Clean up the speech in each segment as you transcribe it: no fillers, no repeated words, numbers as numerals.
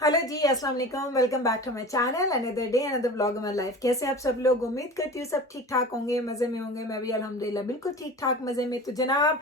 Hello जी, अस्सलाम वालेकुम। Welcome back to my channel. Another day another vlog of my life. कैसे आप सब लोग? उम्मीद करती हूँ सब ठीक ठाक होंगे, मज़े में होंगे। मैं भी अल्हम्दुलिल्लाह बिल्कुल ठीक ठाक मज़े में। तो जनाब,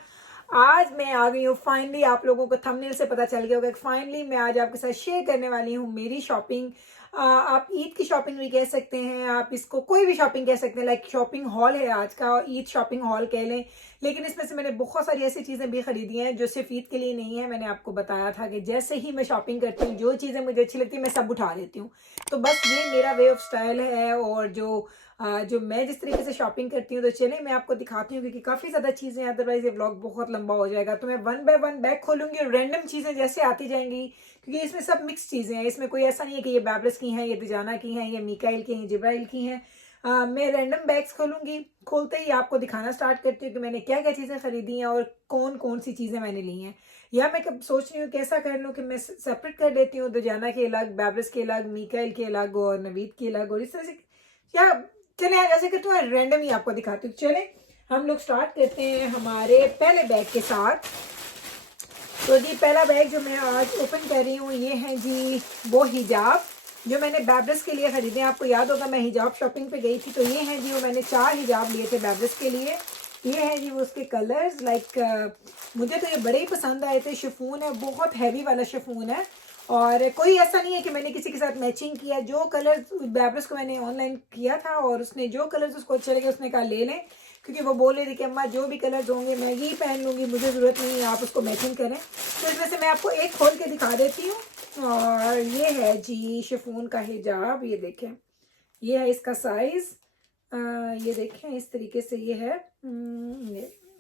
आज मैं आ गई हूँ फाइनली। आप लोगों को थंबनेल से पता चल गया होगा कि फाइनली मैं आज आपके साथ शेयर करने वाली हूँ मेरी शॉपिंग। आप ईद की शॉपिंग भी कह सकते हैं, आप इसको कोई भी शॉपिंग कह सकते हैं। लाइक शॉपिंग हॉल है आज का, ईद शॉपिंग हॉल कह लें। लेकिन इसमें से मैंने बहुत सारी ऐसी चीज़ें भी खरीदी हैं जो सिर्फ ईद के लिए नहीं है। मैंने आपको बताया था कि जैसे ही मैं शॉपिंग करती हूँ, जो चीज़ें मुझे अच्छी लगती है मैं सब उठा लेती हूँ। तो बस ये मेरा वे ऑफ स्टाइल है। और जो मैं जिस तरीके से शॉपिंग करती हूँ, तो चलिए मैं आपको दिखाती हूँ, क्योंकि काफ़ी ज़्यादा चीज़ें हैं, अदरवाइज ये व्लॉग बहुत लंबा हो जाएगा। तो मैं वन बाय वन बैग खोलूँगी और रैंडम चीज़ें जैसे आती जाएंगी, क्योंकि इसमें सब मिक्स चीज़ें हैं। इसमें कोई ऐसा नहीं है कि ये बैबरस की हैं, ये दिजाना की हैं, ये मीकाइल की हैं, जिब्राइल की हैं। मैं रैंडम बैग्स खोलूँगी। खोलते ही आपको दिखाना स्टार्ट करती हूँ कि मैंने क्या क्या चीज़ें खरीदी हैं और कौन कौन सी चीज़ें मैंने ली हैं। या मैं कब सोच रही हूँ कैसा कर लूँ कि मैं सेपरेट कर लेती हूँ, दुजाना के अलग, बैबरस के अलग, मीकाइल के अलग और नवीद के अलग, और इस तरह से। या चले आज ऐसे करती हूँ, रैंडम ही आपको दिखाती हूँ। चले हम लोग स्टार्ट करते हैं हमारे पहले बैग के साथ। तो जी पहला बैग जो मैं आज ओपन कर रही हूँ, ये है जी वो हिजाब जो मैंने बैबरस के लिए खरीदे। आपको याद होगा मैं हिजाब शॉपिंग पे गई थी, तो ये है जी वो मैंने 4 हिजाब लिए थे बैबरस के लिए। ये है जी वो उसके कलर्स। मुझे तो ये बड़े ही पसंद आए थे। शिफॉन है, बहुत हैवी वाला शिफॉन है। और कोई ऐसा नहीं है कि मैंने किसी के साथ मैचिंग किया। जो कलर बैबरस को मैंने ऑनलाइन किया था और उसने जो कलर्स उसको अच्छे लगे उसने कहा ले लें, क्योंकि वो बोल रही थी कि अम्मा जो भी कलर्स होंगे मैं यही पहन लूँगी, मुझे ज़रूरत नहीं है आप उसको मैचिंग करें। तो इसमें से मैं आपको एक खोल के दिखा देती हूँ। और ये है जी शिफॉन का हिजाब। ये देखें, ये है इसका साइज़। ये देखें इस तरीके से ये है।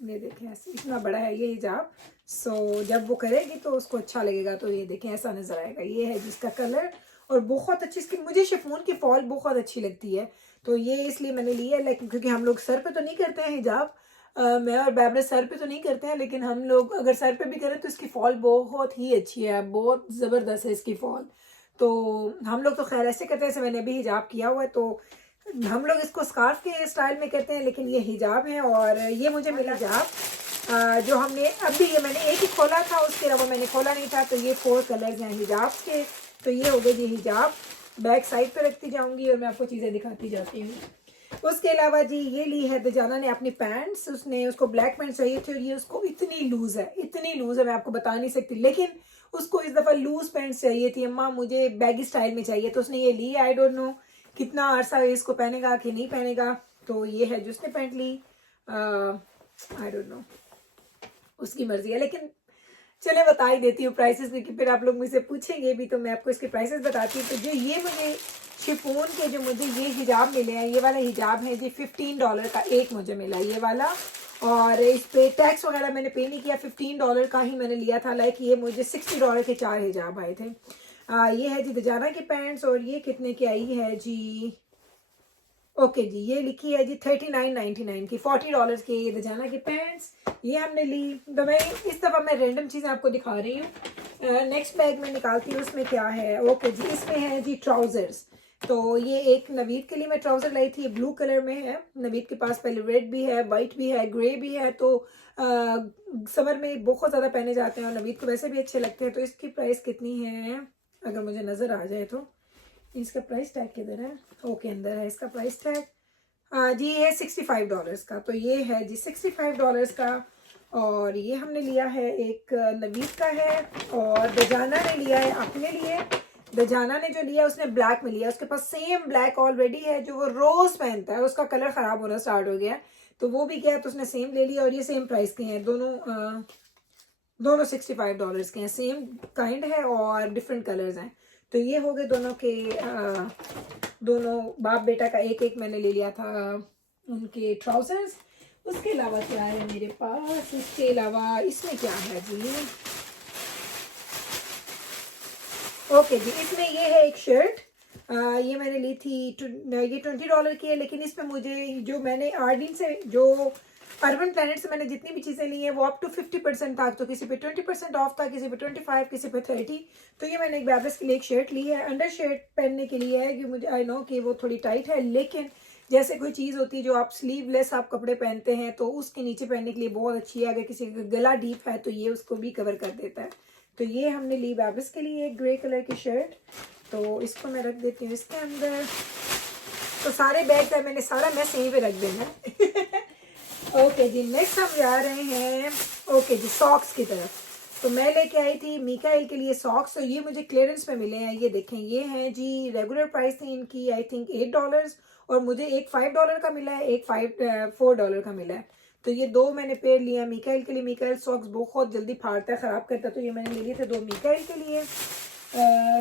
ये देखें ऐसे इतना बड़ा है ये हिजाब। सो जब वो करेगी तो उसको अच्छा लगेगा। तो ये देखें ऐसा नज़र आएगा। ये है जिसका कलर, और बहुत अच्छी इसकी, मुझे शिफॉन की फॉल बहुत अच्छी लगती है। तो ये इसलिए मैंने लिया है। लाइक क्योंकि हम लोग सर पे तो नहीं करते हैं हिजाब। मैं और बैबरे सर पे तो नहीं करते हैं, लेकिन हम लोग अगर सर पे भी करें तो इसकी फॉल बहुत ही अच्छी है, बहुत ज़बरदस्त है इसकी फॉल। तो हम लोग तो खैर ऐसे करते हैं, जैसे मैंने अभी हिजाब किया हुआ है। तो हम लोग इसको स्कार्फ के स्टाइल में करते हैं, लेकिन ये हिजाब है। और ये मुझे मिला हिजाब जो हमने अभी, ये मैंने एक ही खोला था, उसके अलावा मैंने खोला नहीं था। तो ये 4 कलर्स हैं हिजाब के। तो ये हो गए जी हिजाब। बैक साइड पे रखती जाऊंगी और मैं आपको चीज़ें दिखाती जाती हूँ। उसके अलावा जी ये ली है दजाना ने अपनी पैंट्स। उसने उसको ब्लैक पैंट चाहिए थी और ये उसको इतनी लूज़ है, इतनी लूज़ है मैं आपको बता नहीं सकती। लेकिन उसको इस दफ़ा लूज़ पैंट्स चाहिए थी। अम्मा मुझे बैगी स्टाइल में चाहिए, तो उसने ये ली। आई डोंट नो कितना अरसा इसको पहनेगा कि नहीं पहनेगा। तो ये है जो उसने पैंट ली। आई डोंट नो, उसकी मर्जी है। लेकिन चले बता ही देती हूँ प्राइसेस, क्योंकि फिर आप लोग मुझसे पूछेंगे भी, तो मैं आपको इसके प्राइसेस बताती हूँ। तो जो ये मुझे शिफॉन के जो मुझे ये हिजाब मिले हैं, ये वाला हिजाब है जी $15 का एक मुझे मिला ये वाला। और इस पे टैक्स वगैरह मैंने पे नहीं किया, $15 का ही मैंने लिया था। लाइक ये मुझे $60 के 4 हिजाब आए थे। ये है जी दजाना की पैंट्स। और ये कितने की आई है जी? ओके जी, ये लिखी है जी 39.99 की, $40 की ये दजाना की पैंट्स ये हमने ली। तो मैं इस दफ़ा मैं रैंडम चीज़ें आपको दिखा रही हूँ। नेक्स्ट बैग में निकालती हूँ, उसमें क्या है। ओके जी, इसमें है जी ट्राउज़र्स। तो ये एक नवीद के लिए मैं ट्राउज़र लाई थी, ब्लू कलर में है। नवीद के पास पहले रेड भी है, वाइट भी है, ग्रे भी है। तो समर में बहुत ज़्यादा पहने जाते हैं और नवीद को वैसे भी अच्छे लगते हैं। तो इसकी प्राइस कितनी है अगर मुझे नज़र आ जाए तो? इसका प्राइस टैग किधर है? ओके अंदर है इसका प्राइस टैग। जी ये है $65 का। तो ये है जी $65 का। और ये हमने लिया है, एक नवीद का है और दजाना ने लिया है अपने लिए। दजाना ने जो लिया उसने ब्लैक में लिया, उसके पास सेम ब्लैक ऑलरेडी है जो वो रोज़ पहनता है, उसका कलर ख़राब होना स्टार्ट हो गया है। तो वो भी क्या, तो उसने सेम ले लिया। और ये सेम प्राइस के हैं दोनों $65 के हैं। सेम काइंड है और डिफरेंट कलर्स हैं। तो ये हो गए दोनों के दोनों बाप बेटा का एक एक मैंने ले लिया था उनके ट्राउजर्स। उसके अलावा क्या है मेरे पास? इसके अलावा इसमें क्या है जी? ओके जी, इसमें ये है एक शर्ट। ये मैंने ली थी ये $20 की है। लेकिन इसमें मुझे जो मैंने आर्डिन से, जो अर्बन प्लैनेट से मैंने जितनी भी चीज़ें ली हैं वो अप टू 50% था। तो किसी पे 20% ऑफ था, किसी पे 25, किसी पे 30। तो ये मैंने एक बैबरस के लिए एक शर्ट ली है। अंडर शर्ट पहनने के लिए है कि मुझे आई नो कि वो थोड़ी टाइट है, लेकिन जैसे कोई चीज़ होती है जो आप स्लीवलेस आप कपड़े पहनते हैं तो उसके नीचे पहनने के लिए बहुत अच्छी है। अगर किसी का गला डीप है तो ये उसको भी कवर कर देता है। तो ये हमने ली बैब्रिस के लिए एक ग्रे कलर की शर्ट, तो इसको मैं रख देती हूँ इसके अंदर। तो सारे बैग का मैंने सारा मैस यहीं पे रख देना है। ओके जी, नेक्स्ट हम जा रहे हैं ओके जी सॉक्स की तरफ। तो मैं लेके आई थी मिकाएल के लिए सॉक्स, तो ये मुझे क्लियरेंस में मिले हैं। ये देखें, ये हैं जी, रेगुलर प्राइस थी इनकी आई थिंक $8, और मुझे एक $5 का मिला है, एक $4 का मिला है। तो ये दो मैंने पेयर लिया मिकाएल के लिए। मिकाएल सॉक्स बहुत जल्दी फाड़ता है, ख़राब करता है, तो ये मैंने ले लिए थे दो मिकाएल के लिए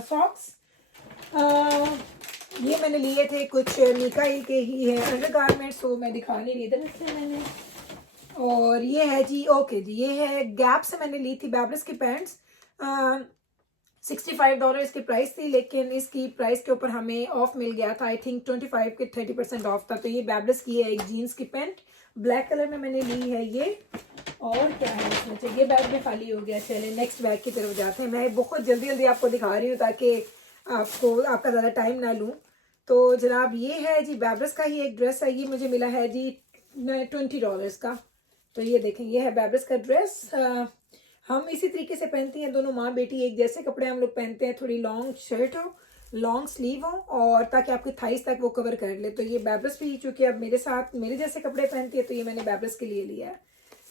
सॉक्स। ये मैंने लिए थे कुछ मिकाएल के ही है अंडरगारमेंट्स, तो मैं दिखा नहीं रही थी मैंने। और ये है जी ओके जी, ये है गैप से मैंने ली थी बैब्रिस की पैंट्स। $65 इसकी प्राइस थी, लेकिन इसकी प्राइस के ऊपर हमें ऑफ मिल गया था, आई थिंक 25 के 30% ऑफ था। तो ये बैब्रिस की है एक जीन्स की पैंट, ब्लैक कलर में मैंने ली है ये। और क्या है इसमें, चाहिए बैग भी खाली हो गया। चले नेक्स्ट बैग की तरफ जाते हैं। मैं बहुत जल्दी जल्दी आपको दिखा रही हूँ ताकि आपका ज़्यादा टाइम ना लूँ। तो जनाब ये है जी बैब्रिस का ही एक ड्रेस है, ये मुझे मिला है जी $20 का। तो ये देखें, ये है बैब्रिस का ड्रेस। हम इसी तरीके से पहनती हैं, दोनों माँ बेटी एक जैसे कपड़े हम लोग पहनते हैं। थोड़ी लॉन्ग शर्ट हो, लॉन्ग स्लीव हो, और ताकि आपकी थाइस तक वो कवर कर ले। तो ये बैब्रिस भी, चूँकि अब मेरे साथ मेरे जैसे कपड़े पहनती है, तो ये मैंने बैब्रिस के लिए लिया है।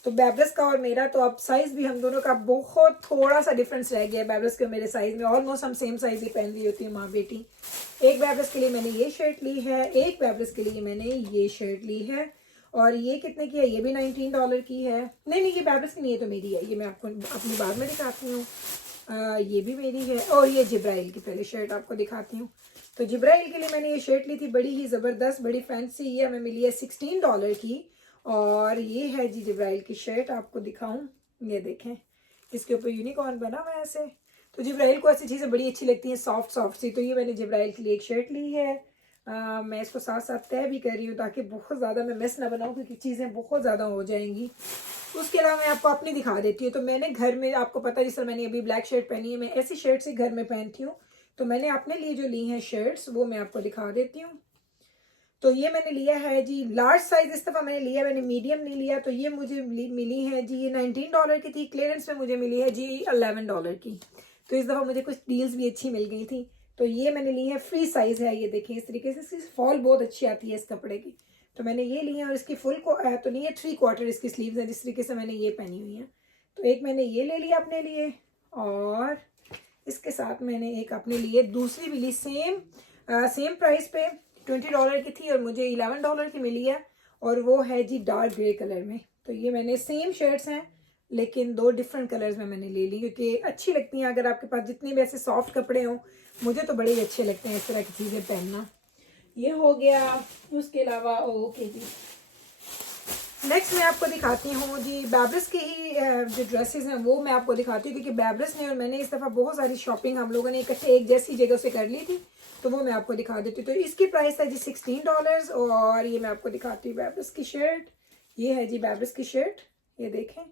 तो बैब्रिस का और मेरा तो अब साइज़ भी हम दोनों का बहुत थोड़ा सा डिफरेंस रह गया है। बैब्रिस के और मेरे साइज़ में ऑलमोस्ट हम सेम साइज़ ही पहन रही होती है माँ बेटी। एक बैब्रिस के लिए मैंने ये शर्ट ली है, एक बैब्रिस के लिए मैंने ये शर्ट ली है। और ये कितने की है, ये भी $19 की है। नहीं, ये बैब्रिस की नहीं है, तो मेरी है। ये मैं आपको अपनी बाद में दिखाती हूँ। ये भी मेरी है। और ये जिब्राइल की पहले शर्ट आपको दिखाती हूँ। तो जिब्राइल के लिए मैंने ये शर्ट ली थी, बड़ी ही ज़बरदस्त, बड़ी फैंसी। ये हमें मिली है $16 की। और ये है जी जिब्राइल की शर्ट, आपको दिखाऊं, ये देखें, इसके ऊपर यूनिकॉर्न बना हुआ है ऐसे। तो जिब्राइल को ऐसी चीज़ें बड़ी अच्छी लगती हैं, सॉफ्ट सॉफ्ट सी। तो ये मैंने जिब्राइल के लिए एक शर्ट ली है। मैं इसको साथ साथ तय भी कर रही हूँ ताकि बहुत ज़्यादा मैं मिस ना बनाऊँ, क्योंकि चीज़ें बहुत ज़्यादा हो जाएंगी। उसके अलावा मैं आपको अपनी दिखा देती हूँ। तो मैंने घर में, आपको पता है जिस तरह मैंने अभी ब्लैक शर्ट पहनी है, मैं ऐसी शर्ट से घर में पहनती हूँ। तो मैंने अपने लिए जो ली हैं शर्ट्स, वो मैं आपको दिखा देती हूँ। तो ये मैंने लिया है जी लार्ज साइज, इस दफ़ा मैंने लिया, मैंने मीडियम नहीं लिया। तो ये मुझे मिली है जी, ये $19 की थी, क्लियरेंस में मुझे मिली है जी $11 की। तो इस दफ़ा मुझे कुछ डील्स भी अच्छी मिल गई थी। तो ये मैंने ली है, फ्री साइज़ है, ये देखें इस तरीके से। इसकी फॉल बहुत अच्छी आती है इस कपड़े की। तो मैंने ये ली है, और इसकी फुल को तो नहीं है, 3/4 इसकी स्लीव्स है, जिस तरीके से मैंने ये पहनी हुई है। तो एक मैंने ये ले लिया अपने लिए, और इसके साथ मैंने एक अपने लिए दूसरी मिली, सेम प्राइस पे $20 की थी, और मुझे $11 की मिली है। और वो है जी डार्क ग्रे कलर में। तो ये मैंने सेम शर्ट्स हैं, लेकिन दो डिफरेंट कलर्स में मैंने ले ली, क्योंकि अच्छी लगती हैं। अगर आपके पास जितने भी ऐसे सॉफ्ट कपड़े हों, मुझे तो बड़े अच्छे लगते हैं इस तरह की चीज़ें पहनना। ये हो गया। उसके अलावा ओके जी, नेक्स्ट मैं आपको दिखाती हूँ जी बैब्रिस की ही जो ड्रेसेस हैं, वो मैं आपको दिखाती हूँ, क्योंकि बैब्रिस ने और मैंने इस दफ़ा बहुत सारी शॉपिंग हम लोगों ने इकट्ठे एक जैसी जगह से कर ली थी। तो वो मैं आपको दिखा देती हूँ। तो इसकी प्राइस है जी $16। और ये मैं आपको दिखाती हूँ बैब्रिस की शर्ट। ये है जी बैब्रिस की शर्ट, ये देखें,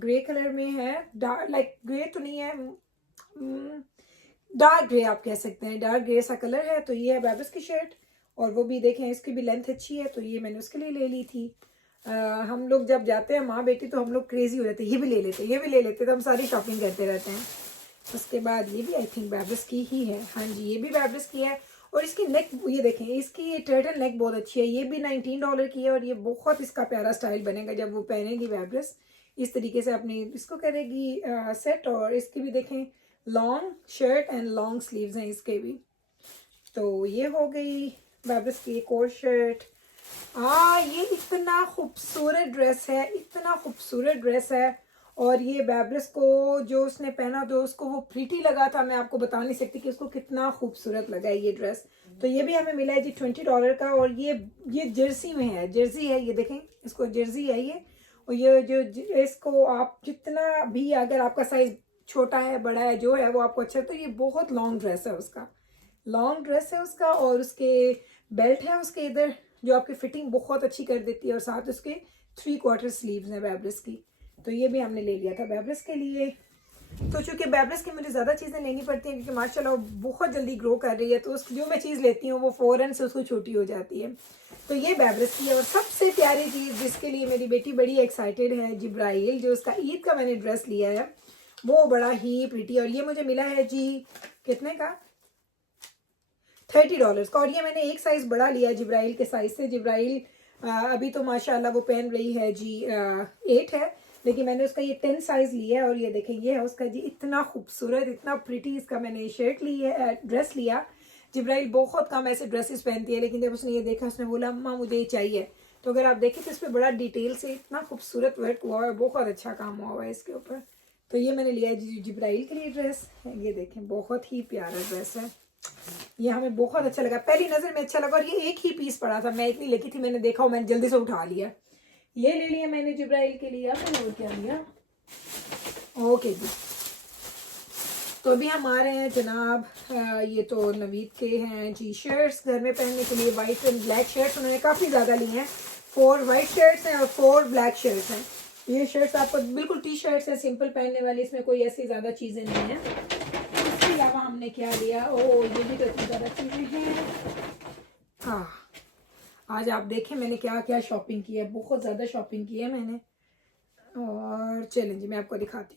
ग्रे कलर में है, डार्क, लाइक ग्रे तो नहीं है, डार्क ग्रे आप कह सकते हैं, डार्क ग्रे सा कलर है। तो ये है बैब्रिस की शर्ट, और वो भी देखें, इसकी भी लेंथ अच्छी है। तो ये मैंने उसके लिए ले ली थी। हम लोग जब जाते हैं माँ बेटी, तो हम लोग क्रेजी हो जाते हैं, ये भी ले लेते, ये भी ले लेते, तो हम सारी शॉपिंग करते रहते हैं। उसके बाद ये भी आई थिंक बैब्रिस की ही है, हाँ जी, ये भी बैब्रिस की है। और इसकी नेक, ये देखें, इसकी टर्टल नेक बहुत अच्छी है, ये भी $19 की है। और ये बहुत इसका प्यारा स्टाइल बनेगा जब वो पहनेगी बैब्रिस, इस तरीके से अपनी इसको करेगी सेट। और इसकी भी देखें, long shirt and long sleeves हैं इसके भी। तो ये हो गई बैब्रिस की एक और शर्ट। ये इतना खूबसूरत ड्रेस है, इतना खूबसूरत ड्रेस है। और ये बैब्रिस को जो उसने पहना, जो उसको वो प्रीटी लगा था, मैं आपको बता नहीं सकती कि उसको कितना खूबसूरत लगा है ये ड्रेस। तो ये भी हमें मिला है जी $20 का। और ये जर्सी में है, जर्सी है, ये देखें, इसको जर्सी है ये। और ये जो इसको आप जितना भी, अगर आपका साइज छोटा है, बड़ा है, जो है वो आपको अच्छा है, तो ये बहुत लॉन्ग ड्रेस है उसका, लॉन्ग ड्रेस है उसका। और उसके बेल्ट है उसके इधर, जो आपकी फिटिंग बहुत अच्छी कर देती है। और साथ उसके 3/4 स्लीव्स हैं बैब्रिस की। तो ये भी हमने ले लिया था बैब्रिस के लिए। तो चूंकि बैब्रिस की मुझे ज़्यादा चीज़ें लेनी पड़ती हैं, क्योंकि माशाल्लाह बहुत जल्दी ग्रो कर रही है, तो उस जो मैं चीज़ लेती हूँ वो फ़ौरन से उसको छोटी हो जाती है। तो ये बैब्रिस की है। और सबसे प्यारी चीज़ जिसके लिए मेरी बेटी बड़ी एक्साइटेड है, जिब्राइल, जो उसका ईद का मैंने ड्रेस लिया है, वो बड़ा ही प्रिटी। और ये मुझे मिला है जी कितने का, $30 का। और ये मैंने एक साइज बड़ा लिया जिब्राइल के साइज से। जिब्राइल अभी तो माशाल्लाह वो पहन रही है जी 8 है, लेकिन मैंने उसका ये 10 साइज लिया है। और ये देखें ये है उसका जी, इतना खूबसूरत इतना प्रिटी इसका मैंने शर्ट ली है, ड्रेस लिया। जिब्राइल बहुत कम ऐसे ड्रेसेस पहनती है, लेकिन जब उसने ये देखा उसने बोला अम्मा मुझे ये चाहिए। तो अगर आप देखें तो इस पर बड़ा डिटेल से इतना खूबसूरत वर्क हुआ है, बहुत अच्छा काम हुआ है इसके ऊपर। तो ये मैंने लिया है जिब्राइल के लिए ड्रेस। ये देखें बहुत ही प्यारा ड्रेस है, ये हमें बहुत अच्छा लगा, पहली नज़र में अच्छा लगा। और ये एक ही पीस पड़ा था, मैं इतनी लेकी थी, मैंने देखा और मैंने जल्दी से उठा लिया। ये ले लिया मैंने जिब्राइल के लिए। मैंने और क्या लिया, ओके जी। तो अभी हम आ रहे हैं जनाब, ये तो नवीद के हैं जी शर्ट्स घर में पहनने के लिए। वाइट एंड ब्लैक शर्ट्स उन्होंने काफ़ी ज़्यादा ली हैं। 4 वाइट शर्ट्स हैं और 4 ब्लैक शर्ट्स हैं। ये शर्ट्स आपको बिल्कुल टी शर्ट्स हैं, सिंपल पहनने वाली, इसमें कोई ऐसी ज़्यादा चीज़ें नहीं हैं। इसके अलावा हमने क्या लिया, ओ ये भी तो इतनी ज़्यादा चीज़ें हैं। हाँ, आज आप देखें मैंने क्या क्या शॉपिंग की है, बहुत ज़्यादा शॉपिंग की है मैंने। और चलें जी मैं आपको दिखाती हूँ।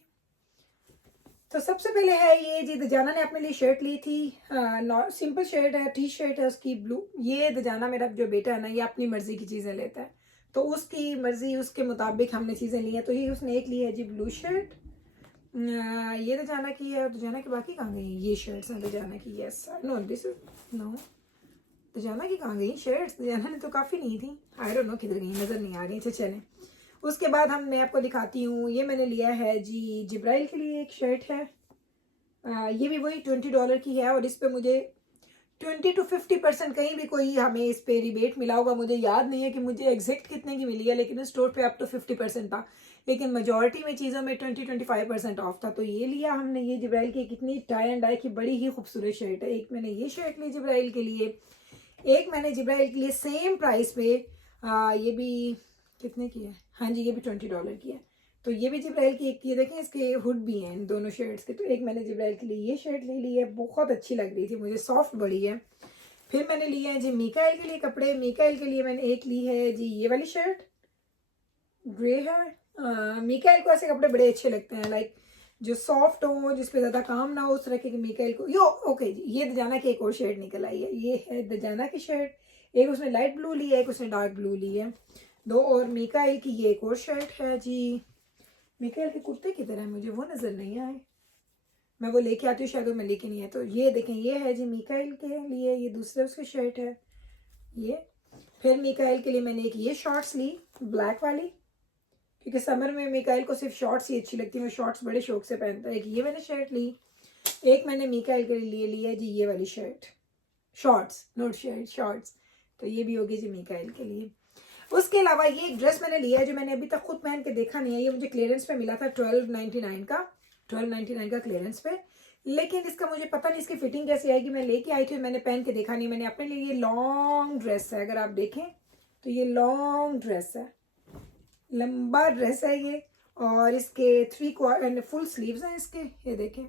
तो सबसे पहले है ये जी, दजाना ने अपने लिए शर्ट ली थी, सिंपल शर्ट है, टी शर्ट है उसकी ब्लू। ये दजाना मेरा जो बेटा है ना, ये अपनी मर्जी की चीज़ें लेता है, तो उसकी मर्जी उसके मुताबिक हमने चीज़ें ली हैं। तो ये उसने एक ली है जी ब्लू शर्ट, ये दजाना की है। और दजाना की बाकी कहाँ गई, ये शर्ट्स हैं दजाना की। Yes no this is no, दजाना की कहाँ गई शर्ट्स, दजाना ने तो काफ़ी ली थी, आई डोंट नो किधर गई, नज़र नहीं आ रही। अच्छा चलें, उसके बाद मैं आपको दिखाती हूँ। ये मैंने लिया है जी जिब्राइल के लिए एक शर्ट है, ये भी वही $20 की है। और इस पे मुझे 20 to 50% कहीं भी कोई हमें इस पे रिबेट मिला होगा, मुझे याद नहीं है कि मुझे एग्जैक्ट कितने की मिली है, लेकिन उस स्टोर पे अप टू 50% था, लेकिन मेजॉरिटी में चीज़ों में 20-25% ऑफ था। तो ये लिया हमने। ये जिब्राइल की कितनी टाई एंड डाई की बड़ी ही खूबसूरत शर्ट है। एक मैंने ये शर्ट ली जिब्राइल के लिए, एक मैंने जिब्राइल के लिए सेम प्राइस पे, ये भी कितने की है, हाँ जी ये भी $20 की है। तो ये भी जिब्राइल की एक, ये देखें इसके हुड भी हैं इन दोनों शर्ट्स के। तो एक मैंने जिब्राइल के लिए ये शर्ट ले ली है, बहुत अच्छी लग रही थी मुझे, सॉफ्ट बड़ी है। फिर मैंने लिया है जी मीकाइल के लिए कपड़े। मीकाइल के लिए मैंने एक ली है जी ये वाली शर्ट, ग्रे है। मीकाइल को ऐसे कपड़े बड़े अच्छे लगते हैं, लाइक जो सॉफ्ट हो, जिस पे ज़्यादा काम ना हो, उस तरह के मीकाइल को। यो ओके जी, ये दजाना की एक और शर्ट निकल आई है, ये है दजाना की शर्ट। एक उसने लाइट ब्लू ली है, एक उसने डार्क ब्लू ली है, दो। और मीकाइल की ये एक और शर्ट है जी। मीकाइल के कुर्ते की तरह मुझे वो नज़र नहीं आए, मैं वो लेके आती हूँ शायद, वो मैं लेके नहीं है। तो ये देखें ये है जी मीकाइल के लिए, ये दूसरे उसकी शर्ट है ये। फिर मीकाइल के लिए मैंने एक ये शॉर्ट्स ली ब्लैक वाली, क्योंकि समर में मीकाइल को सिर्फ शॉर्ट्स ही अच्छी लगती है, वो शॉर्ट्स बड़े शौक से पहनता है। एक ये मैंने शर्ट ली। एक मैंने मीकाइल के लिए ली है जी ये वाली shirt, shorts note shirt shorts. तो ये भी होगी जी मीकाइल के लिए। उसके अलावा ये एक ड्रेस मैंने लिया है जो मैंने अभी तक खुद पहन के देखा नहीं है। ये मुझे क्लियरेंस पे मिला था $12.99 का क्लियरेंस पे, लेकिन इसका मुझे पता नहीं इसकी फिटिंग कैसी आएगी। मैं लेके आई थी, मैंने पहन के देखा नहीं। मैंने अपने लिए ये लॉन्ग ड्रेस है, अगर आप देखें तो ये लॉन्ग ड्रेस है, लंबा ड्रेस है ये। और इसके 3/4 फुल स्लीव्स हैं इसके, ये देखें।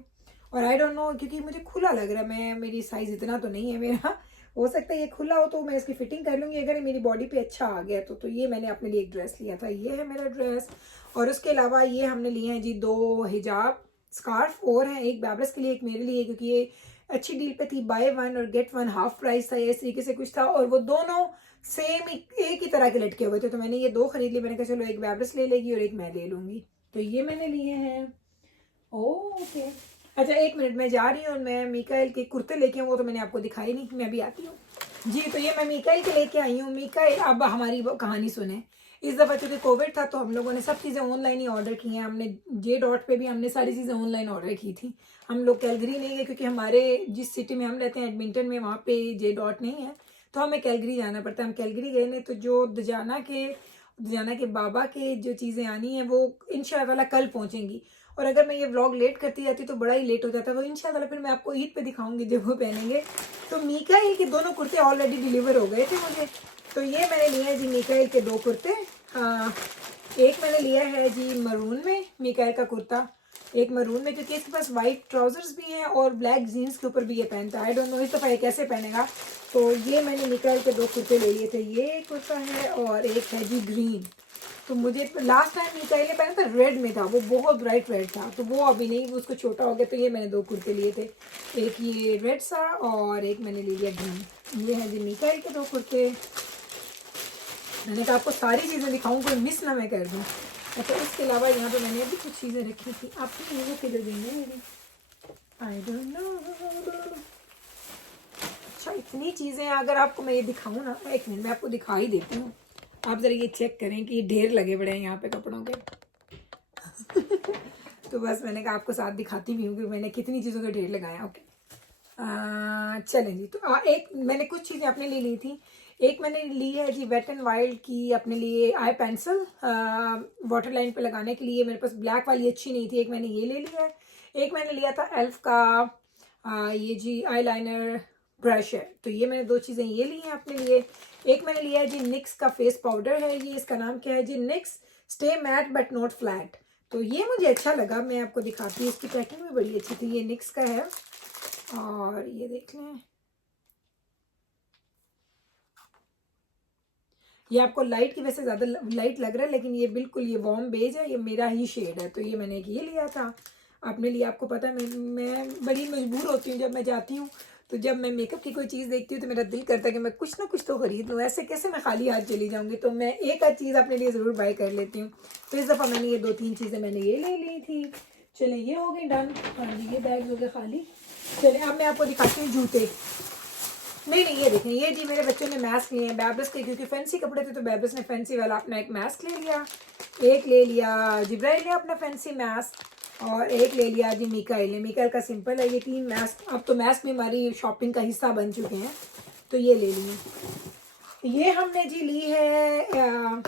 और आई डोंट नो, क्योंकि मुझे खुला लग रहा है, मैं मेरी साइज़ इतना तो नहीं है मेरा, हो सकता है ये खुला हो तो मैं इसकी फिटिंग कर लूँगी अगर मेरी बॉडी पे अच्छा आ गया तो। ये मैंने अपने लिए एक ड्रेस लिया था, ये है मेरा ड्रेस। और उसके अलावा ये हमने लिए हैं जी 2 हिजाब स्कार्फ और हैं, एक बैबरस के लिए एक मेरे लिए, क्योंकि ये अच्छी डील पे थी, बाय 1 और गेट 1 हाफ प्राइस था, इस तरीके से कुछ था। और वो दोनों सेम एक ही तरह के लटके हुए थे, तो मैंने ये 2 खरीद लिए। मैंने कहा चलो एक बैबरस ले लेगी और एक मैं ले लूँगी, तो ये मैंने लिए हैं। ओके अच्छा, 1 मिनट में जा रही हूँ, मैं मीकाइल के कुर्ते लेके आऊँ, वो तो मैंने आपको दिखाई नहीं, मैं भी आती हूँ जी। तो ये मैं मीकाइल के लेके आई हूँ। मीकाइल, अब हमारी कहानी सुने। इस दफ़ा चूँकि कोविड था तो हम लोगों ने सब चीज़ें ऑनलाइन ही ऑर्डर की हैं। हमने J.dot पे भी हमने सारी चीज़ें ऑनलाइन ऑर्डर की थी। हम लोग कैलगरी नहीं गए, क्योंकि हमारे जिस सिटी में हम रहते हैं एडमिंटन में, वहाँ पे J.dot नहीं है, तो हमें कैलगरी जाना पड़ता है। हम कैलगरी गए नहीं, तो जो दजाना के बाबा के जो चीज़ें आनी हैं वो इंशाअल्लाह कल पहुँचेंगी। और अगर मैं ये व्लॉग लेट करती जाती तो बड़ा ही लेट हो जाता, वो इंशाल्लाह फिर मैं आपको ईद पे दिखाऊंगी जब वो पहनेंगे। तो मीकाइल के दोनों कुर्ते ऑलरेडी डिलीवर हो गए थे मुझे, तो ये मैंने लिया है जी मीकाइल के 2 कुर्ते। एक मैंने लिया है जी मरून में मीकाइल का कुर्ता, एक मरून में, क्योंकि इसके पास वाइट ट्राउजर्स भी हैं और ब्लैक जीन्स के ऊपर भी ये पहनता है। आई डोंट नो इस दफ़ा ये कैसे पहनेगा। तो ये मैंने मीकाइल के 2 कुर्ते ले लिए थे, ये कुर्ता है और एक है जी ग्रीन। तो मुझे लास्ट टाइम मिकाइल ने पहना था रेड में था, वो बहुत ब्राइट रेड था, तो वो अभी नहीं, वो उसको छोटा हो गया। तो ये मैंने 2 कुर्ते लिए थे, एक ये रेड सा और एक मैंने ले लिया ग्रीन। ये है जी मिकाइल के 2 कुर्ते। मैंने कहा आपको सारी चीज़ें दिखाऊं, कोई मिस ना मैं कर दूँ। अच्छा, इसके अलावा यहाँ पे मैंने अभी कुछ चीज़ें रखी थी, आपकी वो किधर गई है मेरी, आई डोंट नो। अच्छा, इतनी चीज़ें अगर आपको मैं ये दिखाऊँ ना, एक मिनट मैं आपको दिखा ही देती हूँ। आप ज़रा ये चेक करें कि ढेर लगे पड़े हैं यहाँ पे कपड़ों के। तो बस मैंने कहा आपको साथ दिखाती भी हूँ कि मैंने कितनी चीज़ों का ढेर लगाया। ओके, चलें जी। तो एक मैंने कुछ चीज़ें अपने लिए ली थी। एक मैंने ली है जी वेट एंड वाइल्ड की अपने लिए आई पेंसिल, वाटर लाइन पे लगाने के लिए। मेरे पास ब्लैक वाली अच्छी नहीं थी, एक मैंने ये ले लिया है। एक मैंने लिया था एल्फ का ये जी आई लाइनर ब्रश है, तो ये मैंने 2 चीज़ें ये ली हैं अपने लिए। एक मैंने लिया है जी निक्स का फेस पाउडर है, ये इसका नाम क्या है जी, nix stay matte but not flat. तो ये मुझे अच्छा लगा, मैं आपको दिखाती हूँ, इसकी पैकिंग भी बड़ी अच्छी थी। ये निक्स का है और ये देख लें, ये आपको लाइट की वजह से ज़्यादा लाइट लग रहा है, लेकिन ये बिल्कुल ये वार्म बेज है, ये मेरा ही शेड है। तो ये मैंने एक ये लिया था अपने लिए। आपको पता है मैं बड़ी मजबूर होती हूँ जब मैं जाती हूँ, तो जब मैं मेकअप की कोई चीज़ देखती हूँ तो मेरा दिल करता है कि मैं कुछ ना कुछ तो खरीद लूँ, ऐसे कैसे मैं खाली हाथ चली जाऊँगी। तो मैं एक आध चीज़ अपने लिए ज़रूर बाय कर लेती हूँ। तो इस दफ़ा मैंने ये 2-3 चीज़ें मैंने ये ले ली थी। चले ये हो गई डन, हाँ जी, ये बैग हो गया खाली। चले अब मैं आपको दिखाती हूँ जूते। नहीं, ये देखें, ये जी मेरे बच्चों ने मास्क लिए हैं बैबस के, क्योंकि फैंसी कपड़े थे तो बैबस ने फैंसी वाला अपना एक मास्क ले लिया। एक ले लिया जिब्राइल ने अपना फैंसी मास्क, और एक ले लिया जी मिकाइल ने। मिकाइल का सिंपल है। ये 3 मास्क, अब तो मास्क भी हमारी शॉपिंग का हिस्सा बन चुके हैं, तो ये ले लिए। ये हमने जी ली है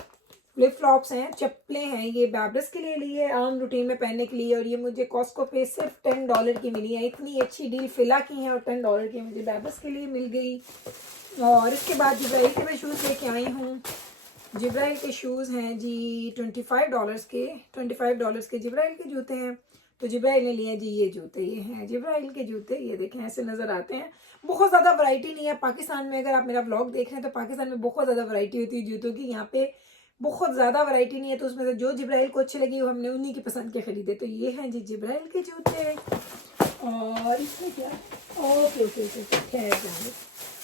फ्लिप फ्लॉप्स हैं, चप्पलें हैं, ये बैबरस के लिए ली है आम रूटीन में पहनने के लिए। और ये मुझे कॉस्को पे सिर्फ $10 की मिली है। इतनी अच्छी डील फिला की है और $10 की मुझे बैबरस के लिए मिल गई। और इसके बाद जिब्राइल के मैं शूज़ लेके आई हूँ। जिब्राइल के शूज़ हैं जी $25 के, $25 के जिब्राइल के जूते हैं। तो जिब्राइल ने लिए जी ये जूते, ये हैं जिब्राइल के जूते, ये देखें ऐसे नज़र आते हैं। बहुत ज़्यादा वैरायटी नहीं है पाकिस्तान में, अगर आप मेरा ब्लॉग देख रहे हैं तो पाकिस्तान में बहुत ज़्यादा वैरायटी होती है जूतों की, यहाँ पे बहुत ज़्यादा वैरायटी नहीं है। तो उसमें से जो जिब्राइल को अच्छे लगी वो हमने उन्हीं की पसंद के खरीदे। तो ये हैं जी जिब्राइल के जूते। और इसमें क्या, ओके ओके ओके खैर जाएंगे।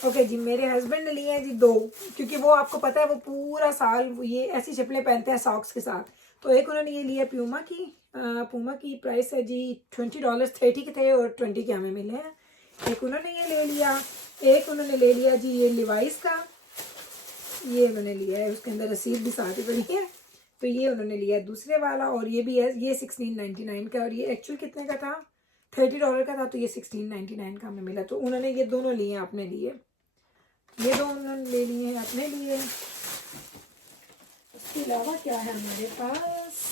ओके जी, मेरे हस्बैंड ने लिए हैं जी 2, क्योंकि वो आपको पता है वो पूरा साल ये ऐसी चप्पलें पहनते हैं सॉक्स के साथ। तो एक उन्होंने ये लिया प्यूमा की, पूमा की प्राइस है जी $20, 30 के थे और 20 के हमें मिले हैं। एक उन्होंने ये ले लिया। एक उन्होंने ले लिया जी ये लिवाइस का, ये उन्होंने लिया है, उसके अंदर रसीद भी साथ ही पड़ी है। तो ये उन्होंने लिया है दूसरे वाला, और ये भी है, ये $16.99 का, और ये एक्चुअल कितने का था, $30 का था, तो ये $16.99 का हमें मिला। तो उन्होंने ये दोनों लिए हैं अपने लिए, ये दो उन्होंने ले लिए हैं अपने लिए। उसके अलावा क्या है हमारे पास,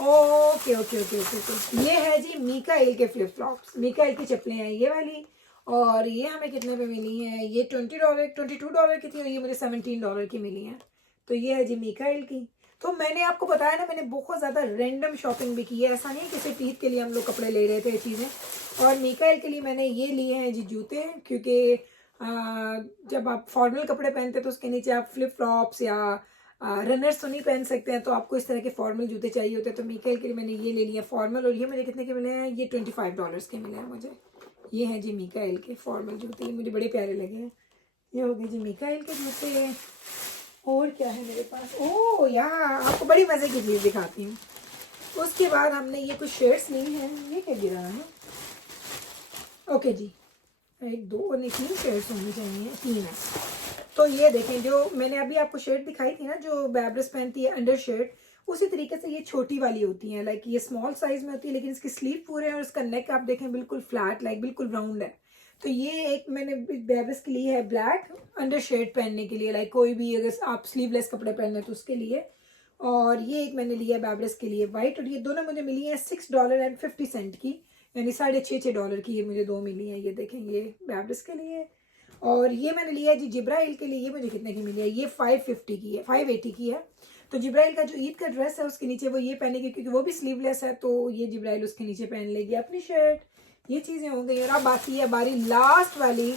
okay okay okay okay okay, ये है जी मिकाइल के फ्लिप फ्लॉप्स, मिकाइल की चप्पलें हैं ये वाली। और ये हमें कितने पे मिली हैं, ये $22 की थी, और ये मुझे $17 की मिली हैं। तो ये है जी मिकाइल की। तो मैंने आपको बताया ना, मैंने बहुत ज़्यादा रैंडम शॉपिंग भी की है, ऐसा नहीं कि सिर्फ ईद के लिए हम लोग कपड़े ले रहे थे चीज़ें। और मिकाइल के लिए मैंने ये लिए हैं जी जूते, क्योंकि जब आप फॉर्मल कपड़े पहनते हैं तो उसके नीचे आप फ्लिप फ्लॉप्स या रनर्स तो नहीं पहन सकते हैं, तो आपको इस तरह के फॉर्मल जूते चाहिए होते हैं। तो मिकाइल के लिए मैंने ये ले लिया फॉर्मल, और ये मुझे कितने के मिले हैं, ये $25 के मिले हैं मुझे। ये हैं जी मिकाइल के फॉर्मल जूते, ये मुझे बड़े प्यारे लगे हैं। ये हो गए जी मिकाइल के जूते। और क्या है मेरे पास, ओह यार आपको बड़ी मज़े की चीज़ दिखाती हूँ। उसके बाद हमने ये कुछ शर्ट्स ली हैं, ये क्या गिरा है, ओके जी, 1 2 नहीं 3 शर्ट्स होनी चाहिए, 3 है। तो ये देखें, जो मैंने अभी आपको शर्ट दिखाई थी ना जो बैबरस पहनती है अंडर शर्ट, उसी तरीके से ये छोटी वाली होती है, लाइक ये स्मॉल साइज में होती है, लेकिन इसकी स्लीव पूरे हैं और इसका नेक आप देखें बिल्कुल फ्लैट, लाइक बिल्कुल राउंड है। तो ये एक मैंने बैबरस के लिए है ब्लैक अंडर शर्ट पहनने के लिए, लाइक कोई भी अगर आप स्लीवलेस कपड़े पहनने तो उसके लिए। और ये एक मैंने लिया बैबरस के लिए वाइट, और ये दोनों मुझे मिली हैं $6.50 की, यानी $6.5 की ये मुझे 2 मिली हैं। ये देखें ये बैबरस के लिए। और ये मैंने लिया है जी जिब्राइल के लिए, ये मुझे कितने की मिली है, ये 550 की है, 580 की है। तो जिब्राइल का जो ईद का ड्रेस है उसके नीचे वो ये पहनेगी, क्योंकि वो भी स्लीवलेस है, तो ये जिब्राइल उसके नीचे पहन लेगी अपनी शर्ट। ये चीज़ें हो गई। और अब आती है बारी लास्ट वाली,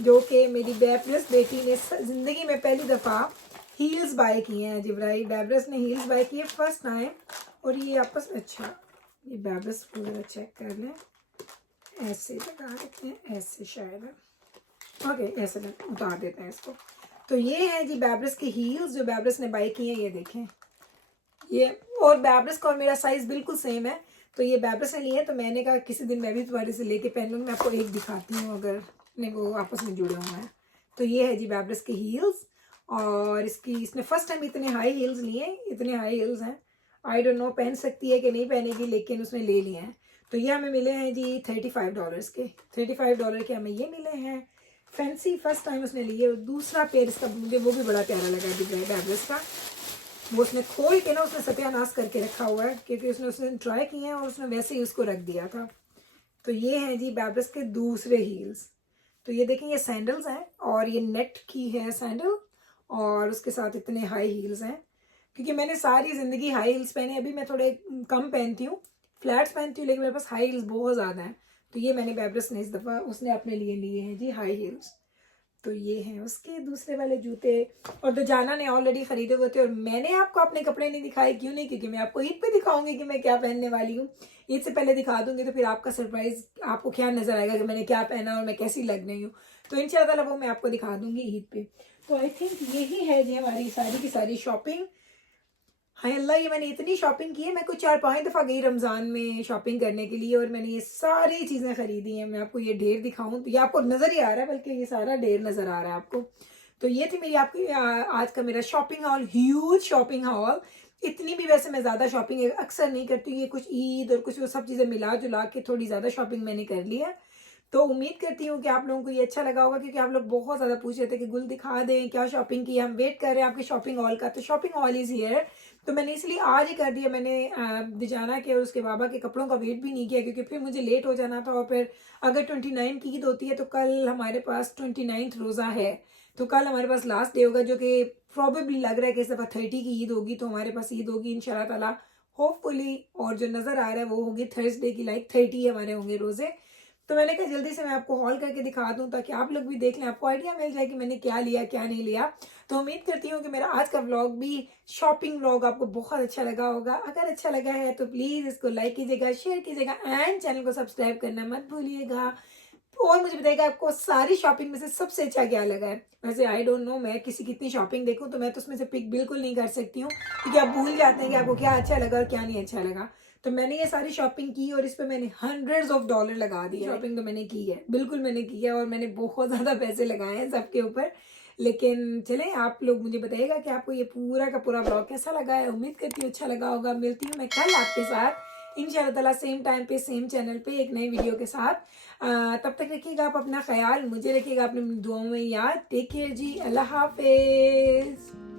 जो कि मेरी बैबरस बेटी ने ज़िंदगी में पहली दफ़ा हील्स बाय किए हैं जी, भाई बैब्रस ने हील्स बाय किए फर्स्ट टाइम। और ये आपस अच्छा, ये बैब्रस को ज़रा चेक कर लें, ऐसे लगा देते हैं, ऐसे शायद ओके, ऐसे उतार देते हैं इसको। तो ये है जी बैब्रस के हील्स जो बैब्रस ने बाय किए हैं, ये देखें ये। और बैब्रस का और मेरा साइज़ बिल्कुल सेम है, तो ये बैब्रस ने लिए, तो मैंने कहा किसी दिन मैं भी तुम्हारे से लेके पहन लूँगी। मैं आपको एक दिखाती हूँ अगर नहीं वो आपस में जुड़े हुए हैं। तो ये है जी बैब्रस के हील्स, और इसने फर्स्ट टाइम इतने हाई हील्स लिए, इतने हाई हील्स हैं। आई डोंट नो पहन सकती है कि नहीं पहनेगी, लेकिन उसने ले लिए हैं। तो ये हमें मिले हैं जी $35 के, $35 के हमें ये मिले हैं। फैंसी फर्स्ट टाइम उसने लिए। दूसरा पेयर इसका मुझे वो भी बड़ा प्यारा लगा बैब्रस का, वो उसने खोल के ना उसने सत्यानाश करके रखा हुआ है, क्योंकि उसने ट्राई किए हैं और उसने वैसे ही उसको रख दिया था। तो ये हैं जी बैब्रस के दूसरे हील्स। तो ये देखें, ये सैंडल्स हैं और ये नेट की है सैंडल, और उसके साथ इतने हाई हील्स हैं। क्योंकि मैंने सारी ज़िंदगी हाई हील्स पहने, अभी मैं थोड़े कम पहनती हूँ, फ्लैट्स पहनती हूँ, लेकिन मेरे पास हाई हील्स बहुत ज़्यादा हैं। तो ये मैंने बैब्रस ने इस दफ़ा उसने अपने लिए लिए हैं जी हाई हील्स। तो ये हैं उसके दूसरे वाले जूते। और तो जाना ने ऑलरेडी ख़रीदे हुए थे, और मैंने आपको अपने कपड़े नहीं दिखाए, क्यों नहीं, क्योंकि मैं आपको ईद पे दिखाऊंगी कि मैं क्या पहनने वाली हूँ। ईद से पहले दिखा दूंगी तो फिर आपका सरप्राइज़ आपको क्या नज़र आएगा कि मैंने क्या पहना और मैं कैसी लग रही हूँ। तो इंशाल्लाह वो मैं आपको दिखा दूंगी ईद पे। तो आई थिंक यही है जी हमारी सारी की सारी शॉपिंग। हाय अल्लाह, ये मैंने इतनी शॉपिंग की है। मैं कुछ 4-5 दफ़ा गई रमज़ान में शॉपिंग करने के लिए, और मैंने ये सारी चीज़ें ख़रीदी हैं। मैं आपको ये ढेर दिखाऊं तो ये आपको नज़र ही आ रहा है, बल्कि ये सारा ढेर नज़र आ रहा है आपको। तो ये थी मेरी आपकी आज का मेरा shopping hall, huge shopping hall. इतनी भी वैसे मैं ज़्यादा शॉपिंग अक्सर नहीं करती हूँ, ये कुछ ईद और कुछ वो सब चीज़ें मिला जुला के थोड़ी ज़्यादा शॉपिंग मैंने कर ली है। तो उम्मीद करती हूँ कि आप लोगों को ये अच्छा लगा होगा, क्योंकि आप लोग बहुत ज़्यादा पूछ रहे थे कि गुल दिखा दें क्या शॉपिंग की। हम वेट कर रहे हैं आपके शॉपिंग हॉल का, तो शॉपिंग हॉल इज़ हियर। तो मैंने इसलिए आज ही कर दिया। मैंने दिजाना के और उसके बाबा के कपड़ों का वेट भी नहीं किया, क्योंकि फिर मुझे लेट हो जाना था। और फिर अगर 29 की ईद होती है तो कल हमारे पास 29 रोज़ा है, तो कल हमारे पास लास्ट डे होगा, जो कि प्रॉबेबली लग रहा है कि इस दफ़ा 30 की ईद होगी। तो हमारे पास ईद होगी इंशाल्लाह ताला, होपफुली। और जो नज़र आ रहा है वो होगी थर्सडे की, लाइक 30 हमारे होंगे रोज़े। तो मैंने कहा जल्दी से मैं आपको हॉल करके दिखा दूं, ताकि आप लोग भी देख लें, आपको आइडिया मिल जाए कि मैंने क्या लिया क्या नहीं लिया। तो उम्मीद करती हूँ कि मेरा आज का व्लॉग भी, शॉपिंग व्लॉग, आपको बहुत अच्छा लगा होगा। अगर अच्छा लगा है तो प्लीज़ इसको लाइक कीजिएगा, शेयर कीजिएगा, एंड चैनल को सब्सक्राइब करना मत भूलिएगा। और मुझे बताइएगा आपको सारी शॉपिंग में से सबसे अच्छा क्या लगा है। वैसे आई डोंट नो, मैं किसी की इतनी शॉपिंग देखूं तो मैं तो उसमें से पिक बिल्कुल नहीं कर सकती हूँ, क्योंकि आप भूल जाते हैं कि आपको क्या अच्छा लगा और क्या नहीं अच्छा लगा। तो मैंने ये सारी शॉपिंग की और इस पर मैंने हंड्रेड्स ऑफ डॉलर लगा दिए। शॉपिंग तो मैंने की है, बिल्कुल मैंने की है, और मैंने बहुत ज़्यादा पैसे लगाए हैं सबके ऊपर। लेकिन चलें, आप लोग मुझे बताइएगा कि आपको ये पूरा का पूरा ब्लॉग कैसा लगा है। उम्मीद करती हूँ अच्छा लगा होगा। मिलती हूँ मैं कल आपके साथ इंशाल्लाह ताला, सेम टाइम पे सेम चैनल पे एक नई वीडियो के साथ। तब तक रखिएगा आप अपना ख्याल, मुझे रखिएगा अपनी दुआओं में याद। टेक केयर जी, अल्लाह हाफिज़।